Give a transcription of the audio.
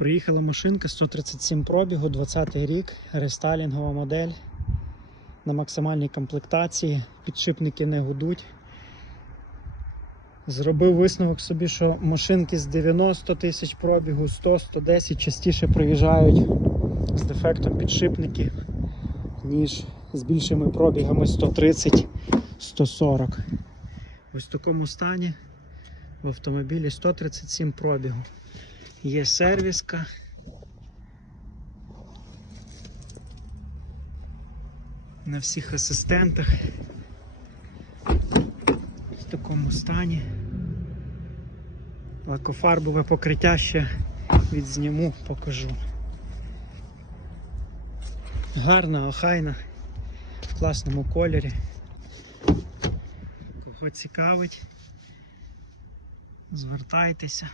Приїхала машинка 137 пробігу, 20 рік, рестайлінгова модель на максимальній комплектації, підшипники не гудуть. Зробив висновок собі, що машинки з 90 тисяч пробігу, 100-110 частіше приїжджають з дефектом підшипників, ніж з більшими пробігами 130-140. Ось в такому стані в автомобілі 137 пробігу. Є сервіска. На всіх асистентах. В такому стані. Лакофарбове покриття ще відзніму, покажу. Гарна, охайна, в класному кольорі. Кого цікавить, звертайтеся.